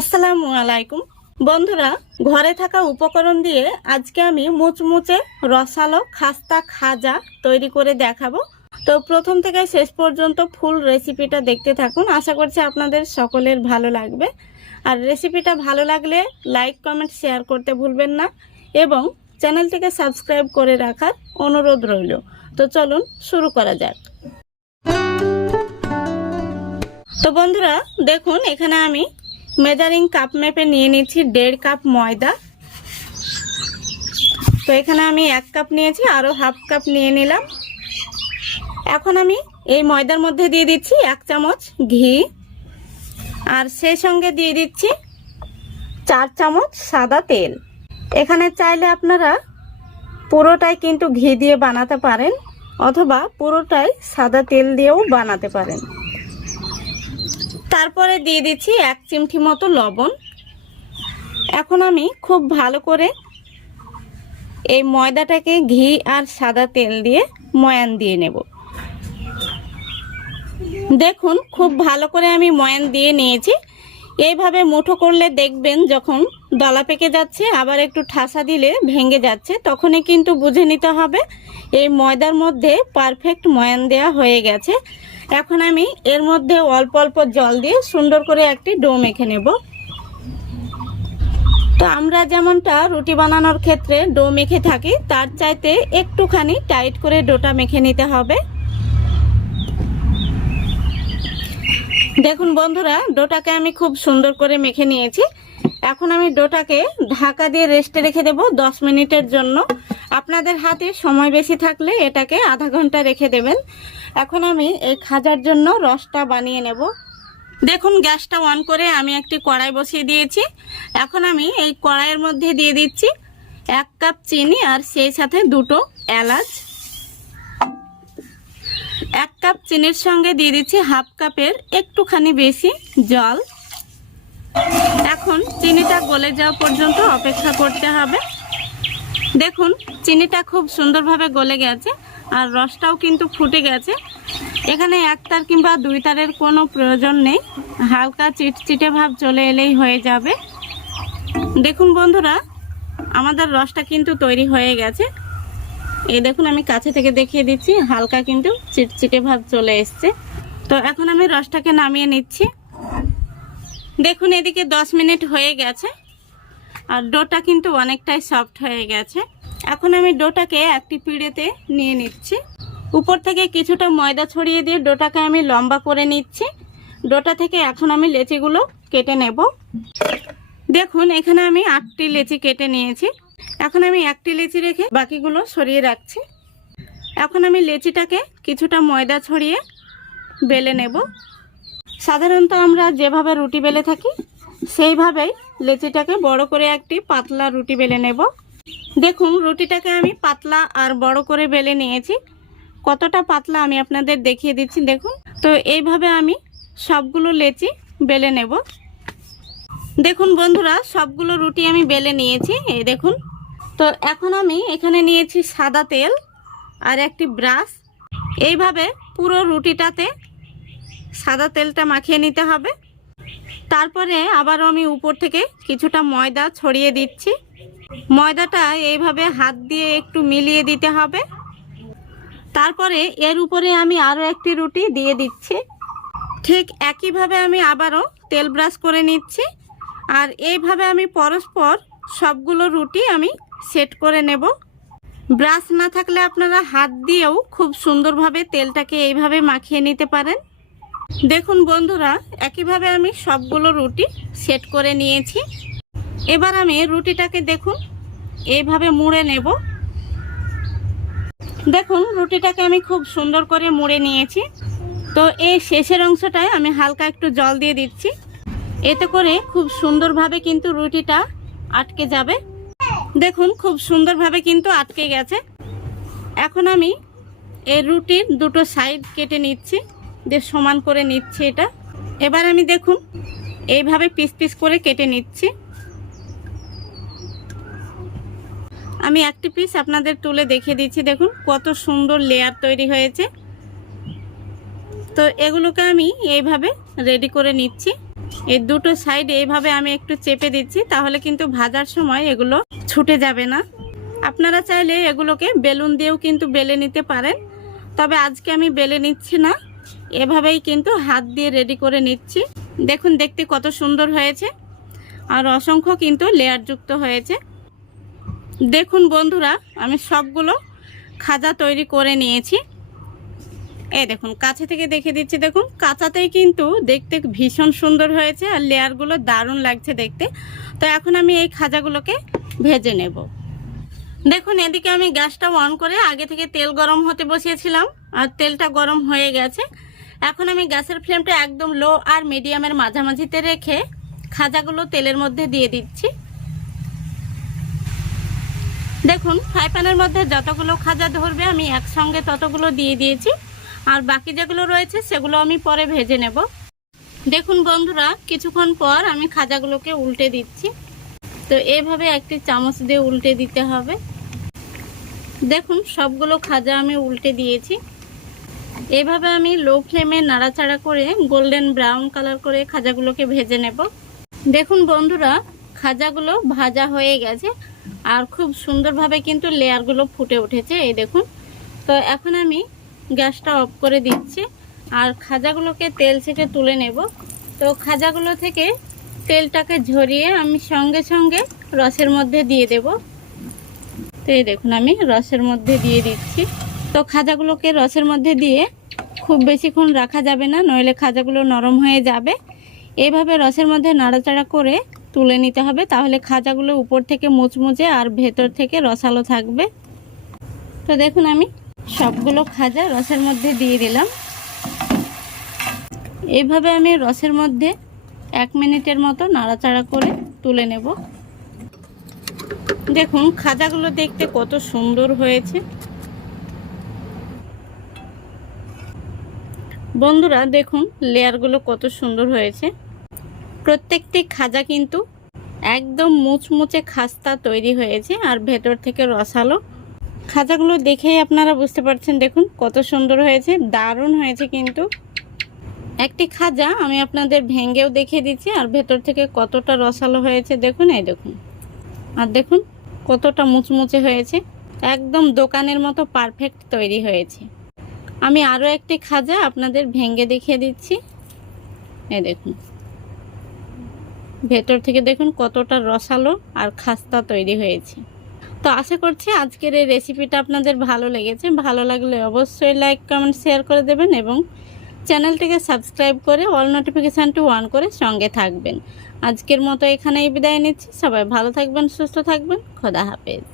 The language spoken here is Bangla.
আসসালামু আলাইকুম বন্ধুরা, ঘরে থাকা উপকরণ দিয়ে আজকে আমি মুচমুচে রসালো খাস্তা খাজা তৈরি করে দেখাবো। তো প্রথম থেকে শেষ পর্যন্ত ফুল রেসিপিটা দেখতে থাকুন। আশা করছি আপনাদের সকলের ভালো লাগবে। আর রেসিপিটা ভালো লাগলে লাইক কমেন্ট শেয়ার করতে ভুলবেন না এবং চ্যানেলটিকে সাবস্ক্রাইব করে রাখার অনুরোধ রইল। তো চলুন শুরু করা যাক। তো বন্ধুরা দেখুন, এখানে আমি মেজারিং কাপ মেপে নিয়ে নিচ্ছি 1.5 কাপ ময়দা। তো এখানে আমি 1 কাপ নিয়েছি, আরও হাফ কাপ নিয়ে নিলাম। এখন আমি এই ময়দার মধ্যে দিয়ে দিচ্ছি 1 চামচ ঘি, আর সেই সঙ্গে দিয়ে দিচ্ছি 4 চামচ সাদা তেল। এখানে চাইলে আপনারা পুরোটাই কিন্তু ঘি দিয়ে বানাতে পারেন অথবা পুরোটাই সাদা তেল দিয়েও বানাতে পারেন। তারপরে দিয়ে দিচ্ছি 1 চিমটি মতো লবণ। এখন আমি খুব ভালো করে এই ময়দাটাকে ঘি আর সাদা তেল দিয়ে ময়ান দিয়ে নেব। দেখুন, খুব ভালো করে আমি ময়ান দিয়ে নিয়েছি। এইভাবে মুঠো করলে দেখবেন যখন দলা পেকে যাচ্ছে আবার একটু ঠাসা দিলে ভেঙে যাচ্ছে, তখনই কিন্তু বুঝে নিতে হবে এই ময়দার মধ্যে পারফেক্ট ময়ান দেওয়া হয়ে গেছে। এখন আমি এর মধ্যে অল্প অল্প জল দিয়ে সুন্দর করে একটি ডো মেখে নেব। তো আমরা যেমনটা রুটি বানানোর ক্ষেত্রে ডো মেখে থাকি তার চাইতে একটুখানি টাইট করে ডোটা মেখে নিতে হবে। দেখুন বন্ধুরা, ডোটাকে আমি খুব সুন্দর করে মেখে নিয়েছি। এখন আমি ডোটাকে ঢাকা দিয়ে রেস্টে রেখে দেব 10 মিনিটের জন্য। আপনাদের হাতে সময় বেশি থাকলে এটাকে আধা ঘন্টা রেখে দেবেন। এখন আমি এই খাজার জন্য রসটা বানিয়ে নেব। দেখুন, গ্যাসটা অন করে আমি একটি কড়াই বসিয়ে দিয়েছি। এখন আমি এই কড়াইয়ের মধ্যে দিয়ে দিচ্ছি 1 কাপ চিনি আর সেই সাথে 2টো এলাচ। 1 কাপ চিনির সঙ্গে দিয়ে দিচ্ছি হাফ কাপের একটুখানি বেশি জল। এখন চিনিটা গলে যাওয়া পর্যন্ত অপেক্ষা করতে হবে। দেখুন, চিনিটা খুব সুন্দরভাবে গলে গেছে আর রসটাও কিন্তু ফুটে গেছে। এখানে 1 তার কিংবা 2 তারের কোনো প্রয়োজন নেই, হালকা চিটচিটে ভাব চলে এলেই হয়ে যাবে। দেখুন বন্ধুরা, আমাদের রসটা কিন্তু তৈরি হয়ে গেছে। এই দেখুন, আমি কাছে থেকে দেখিয়ে দিচ্ছি, হালকা কিন্তু চিটচিটে ভাব চলে এসছে। তো এখন আমি রসটাকে নামিয়ে নিচ্ছি। দেখুন, এদিকে 10 মিনিট হয়ে গেছে আর ডোটা কিন্তু অনেকটাই সফট হয়ে গেছে। এখন আমি ডোটাকে একটি পিঁড়েতে নিয়ে নিচ্ছি। উপর থেকে কিছুটা ময়দা ছড়িয়ে দিয়ে ডোটাকে আমি লম্বা করে নিচ্ছি। ডোটা থেকে এখন আমি লেচিগুলো কেটে নেব। দেখুন, এখানে আমি 8টি লেচি কেটে নিয়েছি। এখন আমি একটি লেচি রেখে বাকিগুলো সরিয়ে রাখছি। এখন আমি লেচিটাকে কিছুটা ময়দা ছড়িয়ে বেলে নেব। সাধারণত আমরা যেভাবে রুটি বেলে থাকি সেইভাবেই লেচিটাকে বড় করে একটি পাতলা রুটি বেলে নেব। দেখুন, রুটিটাকে আমি পাতলা আর বড় করে বেলে নিয়েছি। কতটা পাতলা আমি আপনাদের দেখিয়ে দিচ্ছি। দেখুন, তো এইভাবে আমি সবগুলো লেচি বেলে নেব। দেখুন বন্ধুরা, সবগুলো রুটি আমি বেলে নিয়েছি। এই দেখুন, তো এখন আমি এখানে নিয়েছি সাদা তেল আর একটি ব্রাশ। এইভাবে পুরো রুটিটাতে সাদা তেলটা মাখিয়ে নিতে হবে। তারপরে আবারও আমি উপর থেকে কিছুটা ময়দা ছড়িয়ে দিচ্ছি। ময়দাটা এইভাবে হাত দিয়ে একটু মিলিয়ে দিতে হবে। তারপরে এর উপরে আমি আরও একটি রুটি দিয়ে দিচ্ছি। ঠিক একইভাবে আমি আবারও তেল ব্রাশ করে নিচ্ছি। আর এইভাবে আমি পরস্পর সবগুলো রুটি আমি সেট করে নেব। ব্রাশ না থাকলে আপনারা হাত দিয়েও খুব সুন্দরভাবে তেলটাকে এইভাবে মাখিয়ে নিতে পারেন। দেখুন বন্ধুরা, একইভাবে আমি সবগুলো রুটি সেট করে নিয়েছি। এবার আমি রুটিটাকে দেখুন এইভাবে মুড়ে নেব। দেখুন, রুটিটাকে আমি খুব সুন্দর করে মুড়ে নিয়েছি। তো এই শেষের অংশটায় আমি হালকা একটু জল দিয়ে দিচ্ছি। এতে করে খুব সুন্দরভাবে কিন্তু রুটিটা আটকে যাবে। দেখুন, খুব সুন্দরভাবে কিন্তু আটকে গেছে। এখন আমি এই রুটির 2টো সাইড কেটে নিচ্ছি, দিয়ে সমান করে নিচ্ছি এটা। এবার আমি দেখুন এইভাবে পিস পিস করে কেটে নিচ্ছি। আমি একটি পিস আপনাদের তুলে দেখিয়ে দিচ্ছি। দেখুন কত সুন্দর লেয়ার তৈরি হয়েছে। তো এগুলোকে আমি এইভাবে রেডি করে নিচ্ছি। এই দুটো সাইড এইভাবে আমি একটু চেপে দিচ্ছি, তাহলে কিন্তু ভাজার সময় এগুলো ছুটে যাবে না। আপনারা চাইলে এগুলোকে বেলুন দিয়েও কিন্তু বেলে নিতে পারেন, তবে আজকে আমি বেলে নিচ্ছি না, এভাবেই কিন্তু হাত দিয়ে রেডি করে নিচ্ছি। দেখুন দেখতে কত সুন্দর হয়েছে, আর অসংখ্য কিন্তু লেয়ারযুক্ত হয়েছে। দেখুন বন্ধুরা, আমি সবগুলো খাজা তৈরি করে নিয়েছি। এই দেখুন কাছে থেকে দেখে দিচ্ছি, দেখুন কাঁচাতেই কিন্তু দেখতে ভীষণ সুন্দর হয়েছে, আর লেয়ারগুলো দারুণ লাগছে দেখতে। তো এখন আমি এই খাজাগুলোকে ভেজে নেব। দেখুন এদিকে আমি গ্যাসটা অন করে আগে থেকে তেল গরম হতে বসিয়েছিলাম, আর তেলটা গরম হয়ে গেছে। এখন আমি গ্যাসের ফ্লেমটা একদম লো আর মিডিয়ামের মাঝামাঝিতে রেখে খাজাগুলো তেলের মধ্যে দিয়ে দিচ্ছি। দেখুন ফ্রাই প্যানের মধ্যে যতগুলো খাজা ধরবে আমি একসঙ্গে ততগুলো দিয়ে দিয়েছি, আর বাকি যেগুলো রয়েছে সেগুলো আমি পরে ভেজে নেব। দেখুন বন্ধুরা, কিছুক্ষণ পর আমি খাজাগুলোকে উল্টে দিচ্ছি। তো এইভাবে একটি চামচ দিয়ে উল্টে দিতে হবে। দেখুন সবগুলো খাজা আমি উল্টে দিয়েছি। এইভাবে আমি লো ফ্লেমে নাড়াচাড়া করে গোল্ডেন ব্রাউন কালার করে খাজাগুলোকে ভেজে নেব। দেখুন বন্ধুরা, খাজাগুলো ভাজা হয়ে গেছে, আর খুব সুন্দরভাবে কিন্তু লেয়ারগুলো ফুটে উঠেছে, এই দেখুন। তো এখন আমি গ্যাসটা অফ করে দিচ্ছি, আর খাজাগুলোকে তেল থেকে তুলে নেব। তো খাজাগুলো থেকে তেলটাকে ঝরিয়ে আমি সঙ্গে সঙ্গে রসের মধ্যে দিয়ে দেব। তো এই দেখুন আমি রসের মধ্যে দিয়ে দিচ্ছি। তো খাজাগুলোকে রসের মধ্যে দিয়ে খুব বেশিক্ষণ রাখা যাবে না, নইলে খাজাগুলো নরম হয়ে যাবে। এইভাবে রসের মধ্যে নাড়াচাড়া করে তুলে নিতে হবে, তাহলে খাজাগুলো উপর থেকে মুচমুচে আর ভেতর থেকে রসালো থাকবে। তো দেখুন আমি সবগুলো খাজা রসের মধ্যে দিয়ে দিলাম। এইভাবে আমি রসের মধ্যে 1 মিনিটের মতো নাড়াচাড়া করে তুলে নেব। দেখুন খাজাগুলো দেখতে কত সুন্দর হয়েছে। বন্ধুরা দেখুন লেয়ারগুলো কত সুন্দর হয়েছে। প্রত্যেকটি খাজা কিন্তু একদম মুচমুচে খাস্তা তৈরি হয়েছে, আর ভেতর থেকে রসালো। খাজাগুলো দেখেই আপনারা বুঝতে পারছেন, দেখুন কত সুন্দর হয়েছে, দারুণ হয়েছে। কিন্তু একটি খাজা আমি আপনাদের ভেঙেও দেখিয়ে দিচ্ছি, আর ভেতর থেকে কতটা রসালো হয়েছে দেখুন, এই দেখুন। আর দেখুন কতটা মুচমুচে হয়েছে, একদম দোকানের মতো পারফেক্ট তৈরি হয়েছে। আমি আরও একটি খাজা আপনাদের ভেঙে দেখিয়ে দিচ্ছি, এই দেখুন। ভেতর থেকে দেখুন কতটা রসালো আর খাস্তা তৈরি হয়েছে। তো আশা করছি আজকের এই রেসিপিটা আপনাদের ভালো লেগেছে। ভালো লাগলে অবশ্যই লাইক কমেন্ট শেয়ার করে দেবেন, এবং চ্যানেলটিকে সাবস্ক্রাইব করে অল নোটিফিকেশানটি অন করে সঙ্গে থাকবেন। আজকের মতো এখানেই বিদায় নিচ্ছি। সবাই ভালো থাকবেন, সুস্থ থাকবেন। খোদা হাফেজ।